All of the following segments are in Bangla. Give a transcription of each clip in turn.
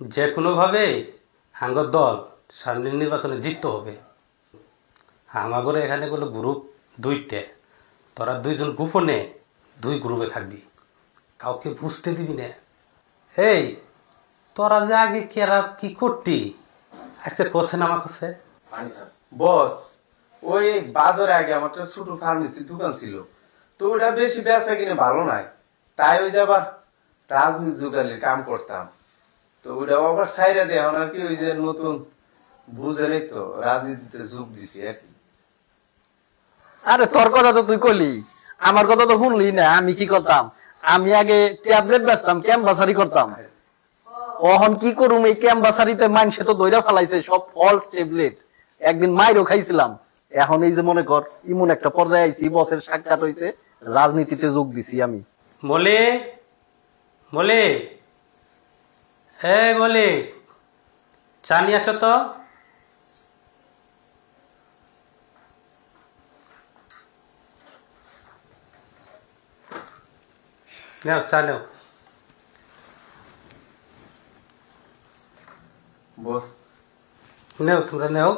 যে কোনোভাবে আঙ্গর দল সামনের নির্বাচনে জিততে হবে। আমাগরে এখানে কোনো গ্রুপ দুইটে, তোরা দুইজন গোপনে দুই গ্রুপে থাকবি, কাউকে বুঝতে দিবি না। এই তোরা যে আগে কেরা কি করতি আজকে করছেন আমার কাছে? বস, ওই বাজারে আগে আমার একটা ছোট ফার্মেসি দোকান ছিল, তো ওটা বেশি বেচা কিনে ভালো নাই, তাই ওই যে আবার রাজনীতি জোগালির কাম করতাম। তো ওটা আবার সাইডে দেয় আর কি, ওই যে নতুন বুঝে তো রাজনীতিতে যোগ দিছি আর কি। আরে তোর কথা তো তুই কইলি, আমার কথা তো শুনলি না। আমি কি করতাম? আমি আগে ট্যাবলেট বেচতাম, ক্যাম্পাসারি করতাম। এখন কি করুম, এই ক্যাম্পাসারিতে মানুষে তো দইরা ফেলাইছে সব ফলস ট্যাবলেট। একদিন মাইরও খাইছিলাম। এখন এই যে মনে কর ইমন একটা পর্যায়ে আইছি, বসের সাক্ষাৎ হইছে, রাজনীতিতে যোগ দিছি আমি। বলে বলে হ্যাঁ বলে চা নিয়ে আসো তো। নাও চা নাও। বস নাও তোমরা নাও।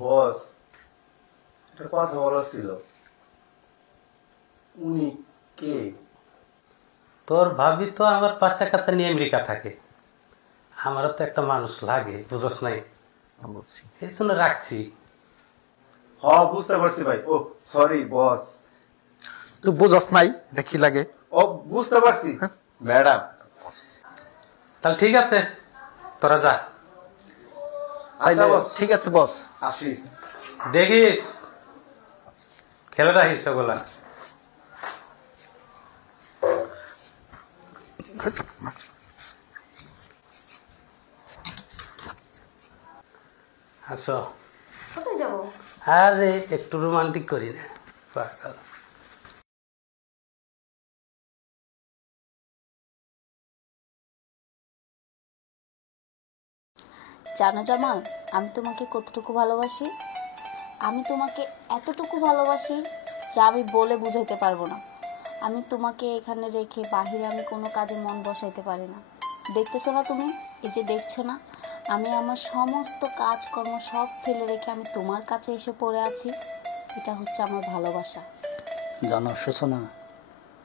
বস, একটা কথা বলার ছিল। উনি কে? তোর ভাবি তো আমার পাশে কাছে নিয়ে আমেরিকা থাকে, আমারও তো একটা মানুষ লাগে, বুঝস নাই? এই জন্য রাখছি। হ, বুঝতে পারছি ভাই। ও সরি বস। তুই বুঝস নাই দেখি লাগে? ও বুঝতে পারছি ম্যাডাম। তাহলে ঠিক আছে, তোরা যা। আচ্ছা বস, ঠিক আছে বস, আসি। দেখিস খেলে রাখিস সবগুলা। আসো। কোথায় যাবো? আরে একটু রোমান্টিক করি না। জানো জামাল, আমি তোমাকে কতটুকু ভালোবাসি। আমি তোমাকে এতটুকু ভালোবাসি যা আমি বলে বুঝাইতে পারবো না। আমি তোমাকে এখানে রেখে বাহিরে আমি কোনো কাজে মন বসাইতে পারি না। দেখতেছো না তুমি? এই যে দেখছো না, আমি আমার সমস্ত কাজকর্ম সব ফেলে রেখে আমি তোমার কাছে এসে পড়ে আছি। এটা হচ্ছে আমার ভালোবাসা। জানো সূচনা,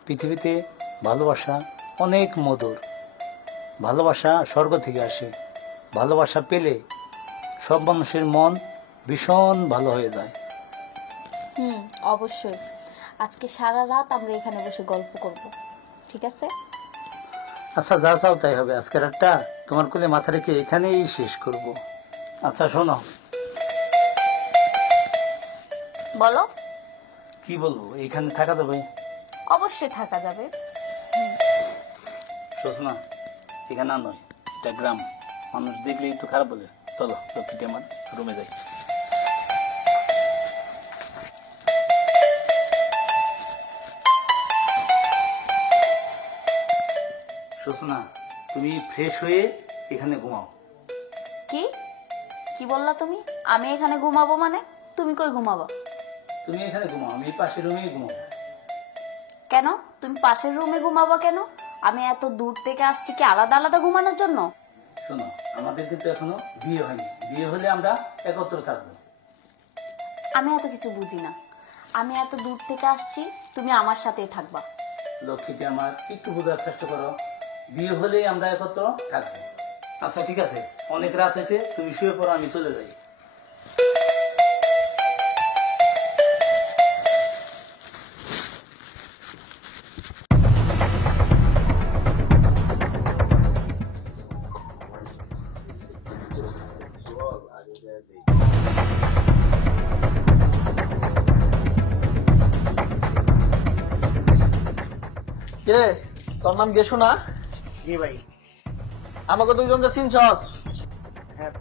পৃথিবীতে ভালোবাসা অনেক মধুর। ভালোবাসা স্বর্গ থেকে আসে। ভালোবাসা পেলে সব মানুষের মন ভীষণ ভালো হয়ে যায়। অবশ্যই। আজকে সারা রাত আমরা এখানে বসে গল্প করব, ঠিক আছে? আচ্ছা যা চাও তাই হবে। আজকে রাতটা তোমার কোলে মাথা রেখে এখানেই শেষ করব। আচ্ছা শোনো। বলো। কি বলবো, এখানে থাকা যাবে? অবশ্যই থাকা যাবে। সূচনা, এখানে নয়, এটা গ্রাম। মানুষ দেখলেই তো খারাপ বলে। চলো লক্ষ্মীটি আমার রুমে যাই। সূচনা, তুমি ফ্রেশ হয়ে এখানে ঘুমাও। কি কি বললা তুমি? আমি এখানে ঘুমাবো মানে? তুমি কই ঘুমাবো? তুমি এখানে ঘুমাও, আমি পাশের রুমেই ঘুমাবো। কেন তুমি পাশের রুমে ঘুমাবো কেন? আমি এত দূর থেকে আসছি কি আলাদা আলাদা ঘুমানোর জন্য? শোনো, আমাদের কিন্তু এখনো বিয়ে হয়নি। বিয়ে হলে আমরা একত্র থাকবো। আমি এত কিছু বুঝি না। আমি এত দূর থেকে আসছি, তুমি আমার সাথেই থাকবা। লক্ষ্মীটি আমার, একটু বোঝার চেষ্টা করো। বিয়ে হলেই আমরা একত্র থাকবো। আচ্ছা ঠিক আছে, অনেক রাত হয়েছে, তুমি শুয়ে পড়ো, আমি চলে যাই। কে তোর নাম গেছো না? জি ভাই। আমাকে দুইজনকে চিনছস? হ্যাঁ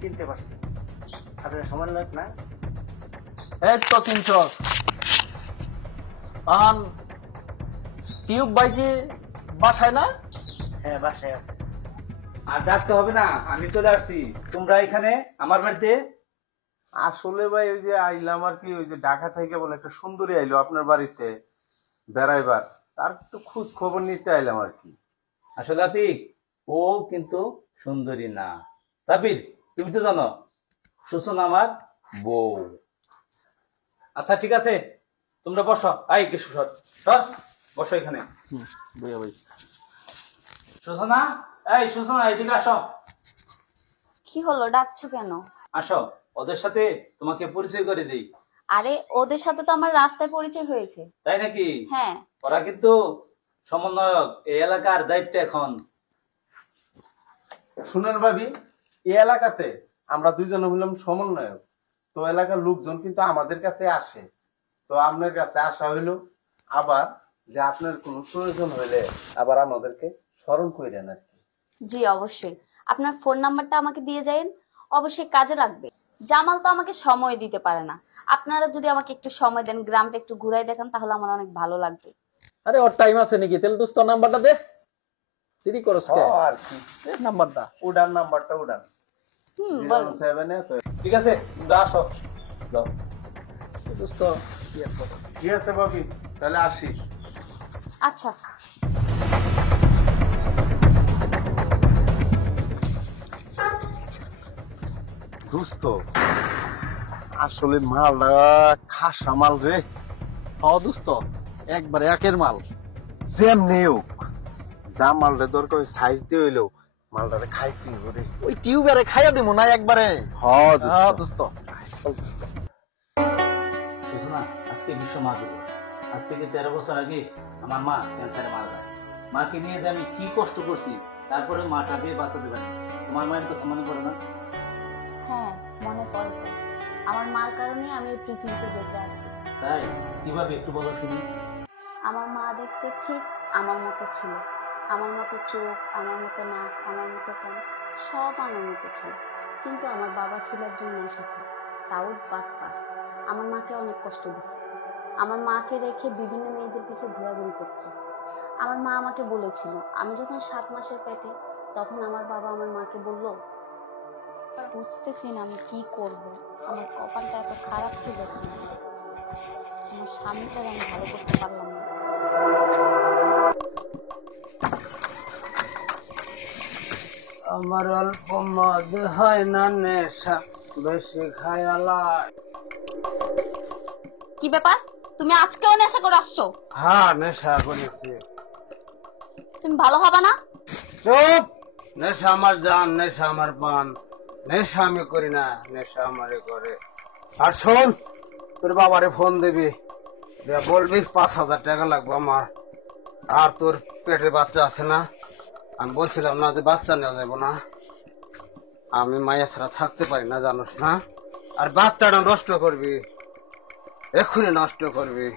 চিনতে পারছি। আপনার সময় লাগ না? এই তো চিনছস। আন টিউব ভাই কি বাসায় না? হ্যাঁ বাসায় আছে। আর ডাকতে হবে না, আমি চলে আসছি। তোমরা এখানে আমার বাড়িতে আসলে ভাই ওই যে আইলাম আর কি, ওই যে ঢাকা থেকে বলে একটা সুন্দরী আইলো আপনার বাড়িতে বেড়াইবার, তার একটু খোঁজ খবর নিতে আইলাম আর কি। আসলে আতিক, ও কিন্তু সুন্দরী না। সাবির, তুমি তো জানো সুসন আমার বউ। আচ্ছা ঠিক আছে, তোমরা বসো। আই কিছু সর সর, বসো এখানে। বুঝা ভাই। সুসনা, এই সুসনা, এদিকে আসো। কি হলো, ডাকছো কেন? আসো, ওদের সাথে তোমাকে পরিচয় করে দিই। আরে ওদের সাথে তো আমার রাস্তায় পরিচয় হয়েছে। তাই নাকি? হ্যাঁ। ওরা কিন্তু সমন্বয়ক, এই এলাকার দায়িত্ব এখন। শুনেন ভাবি, এই এলাকাতে আমরা দুইজনে হইলাম সমন্বয়ক, তো এলাকার লোকজন কিন্তু আমাদের কাছে আসে, তো আপনার কাছে আসা হইলো আবার যে আপনার কোনো প্রয়োজন হইলে আবার আমাদেরকে স্মরণ কইরেন আর কি। জি অবশ্যই, আপনার ফোন নাম্বারটা আমাকে দিয়ে যাবেন, অবশ্যই কাজে লাগবে। জামাল তো আমাকে সময় দিতে পারে না, আপনারা যদি আমাকে একটু সময় দেন, গ্রামটা একটু ঘুরাই দেখান, তাহলে আমার অনেক ভালো লাগবে। আরে ওর টাইম আছে নাকি? তাহলে দোস্ত নাম্বারটা দে, দেরি করস কে? আর কি নাম্বারটা উড়ান, নাম্বারটা উড়ান বলুন। 07 তো ঠিক আছে, তোমরা আসো। যাও। দোস্ত কি আর কথা। ঠিক আছে ভাবি, তাহলে আসি। আচ্ছা। দোস্ত আসলে মালটা খাসা মাল রে। হ্যাঁ দোস্ত, একবারে একের মাল। যেমনি হোক যা মালটা দরকার সাইজ দিয়ে হইলেও মালটারে খাইতে হইব রে। ওই টিউবারে খাইয়া দিমু না একবারে। হ্যাঁ হ্যাঁ দোস্ত। দোস্ত। সুসনা, আজকে বিশ্ব মা দিবস। আজ থেকে 13 বছর আগে আমার মা ক্যান্সারে মারা যায়। মাকে নিয়ে যে আমি কি কষ্ট করছি, তারপরে মাটাকে বাঁচাতে পারি। তোমার মায়ের কথা মনে পড়ে না? হ্যাঁ মনে পড়ে তো। আমার মার কারণে আমি এই পৃথিবীতে বেঁচে আছি। তাই কিভাবে একটু বলো শুনি। আমার মা দেখতে ঠিক আমার মতো ছিল, আমার মতো চোখ, আমার মতো নাক, আমার মতো কান, সব আমার মতো ছিল। কিন্তু আমার বাবা ছিল একজন নেশাখোর, তাও বাটপার। আমার মাকে অনেক কষ্ট দিছে। আমার মাকে রেখে বিভিন্ন মেয়েদের পিছনে ঘোরাঘুরি করতো। আমার মা আমাকে বলেছিল, আমি যখন 7 মাসের পেটে, তখন আমার বাবা আমার মাকে বলল, বুঝতেছি না আমি কি করব, আমার কপালটা এত খারাপ ছিল, আমার স্বামীটার আমি ভালো করতে পারলাম না। আমার অল্প মদ হয় না নেশা, বেশি খায়ালা। কি ব্যাপার, তুমি আজকেও নেশা করে আসছো? হ্যাঁ নেশা করেছি। তুমি ভালো হবে না? চুপ! নেশা আমার জান, নেশা আমার পান। নেশা আমি করি না, নেশা আমারে করে। আর শোন, তোর বাবারে ফোন দিবি, দিয়ে বলবি 5,000 টাকা লাগবে আমার। আর তোর পেটে বাচ্চা আছে না, আমি বলছিলাম না যে বাচ্চা নেওয়া যাবো না, আমি মায়ের ছাড়া থাকতে পারি না, জানোস না? আর বাচ্চাটা নষ্ট করবি, এক্ষুনি নষ্ট করবি।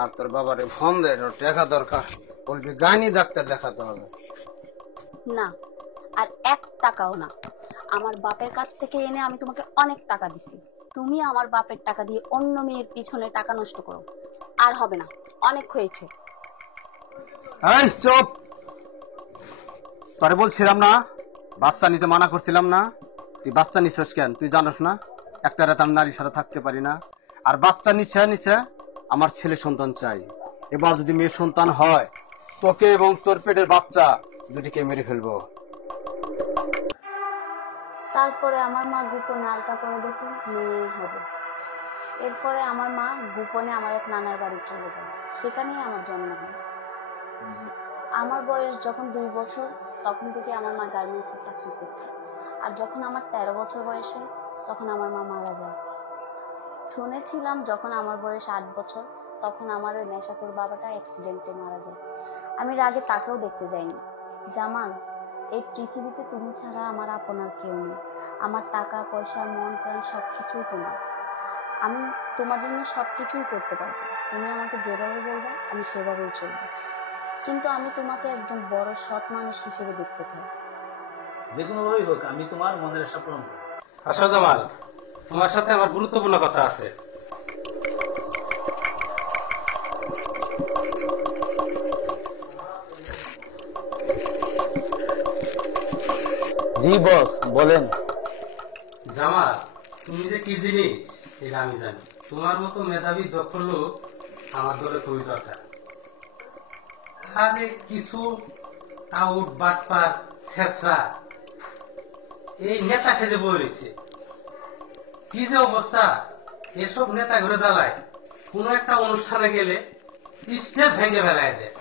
আর তোর বাবারে ফোন দে, টাকা দরকার, বলবি গাইনি ডাক্তার দেখাতে হবে। না, আর 1 টাকাও না। আমার বাপের কাছ থেকে এনে আমি তোমাকে অনেক টাকা দিছি, তুমি আমার বাপের টাকা দিয়ে অন্য মেয়ের পিছনে টাকা নষ্ট করো। আর হবে না, অনেক হয়েছে। এই চুপ! তোরে বলছিলাম না বাচ্চা নিতে মানা করছিলাম না, তুই বাচ্চা নিচ্ছিস কেন? তুই জানোস না একটা রাত আমি নারীর সাথে থাকতে পারি না। আর বাচ্চা নিচ্ছে আমার ছেলে সন্তান চাই। এবার যদি মেয়ে সন্তান হয়, তোকে এবং তোর পেটের বাচ্চা দুটিকে মেরে ফেলবো। তারপরে আমার মা গোপনে আলতা করে দেখে মেয়ে হবে। এরপরে আমার মা গোপনে আমার এক নানার বাড়ি চলে যায়, সেখানেই আমার জন্ম হয়। আমার বয়স যখন 2 বছর, তখন থেকে আমার মা গার্মেন্টসে চাকরি করত। আর যখন আমার 13 বছর বয়স হয়, তখন আমার মা মারা যায়। শুনেছিলাম যখন আমার বয়স 8 বছর, তখন আমার ওই নেশাখোর বাবাটা অ্যাক্সিডেন্টে মারা যায়। আমি আগে তাকেও দেখতে যাইনি। জামাল, এই পৃথিবীতে তুমি ছাড়া আমার আপনার কেউ নেই। আমার টাকা পয়সা, মন প্রাণ সবকিছুই তোমার। আমি তোমার জন্য সবকিছুই করতে পারবো, তুমি আমাকে যেভাবে বলবে আমি সেভাবেই চলবো। কিন্তু আমি তোমাকে একজন বড় সৎ মানুষ হিসেবে দেখতে চাই। যে কোনো ভাবেই হোক, আমি তোমার মনের আশা পূরণ করবো। আচ্ছা জামাল, তোমার সাথে আমার গুরুত্বপূর্ণ কথা আছে। জি বস, বলেন। জামাল, তুমি যে কি জিনিস এটা আমি জানি। তোমার মতো মেধাবী দক্ষ লোক আমার দলে খুবই দরকার। আরে কিছু আউট বাটপার ছেঁচড়া এই নেতা সেজে বয়ে রয়েছে। কি যে অবস্থা, এসব নেতা ঘুরে জ্বালায় কোন একটা অনুষ্ঠানে গেলে স্টেজ ভেঙে ফেলায় দেয়।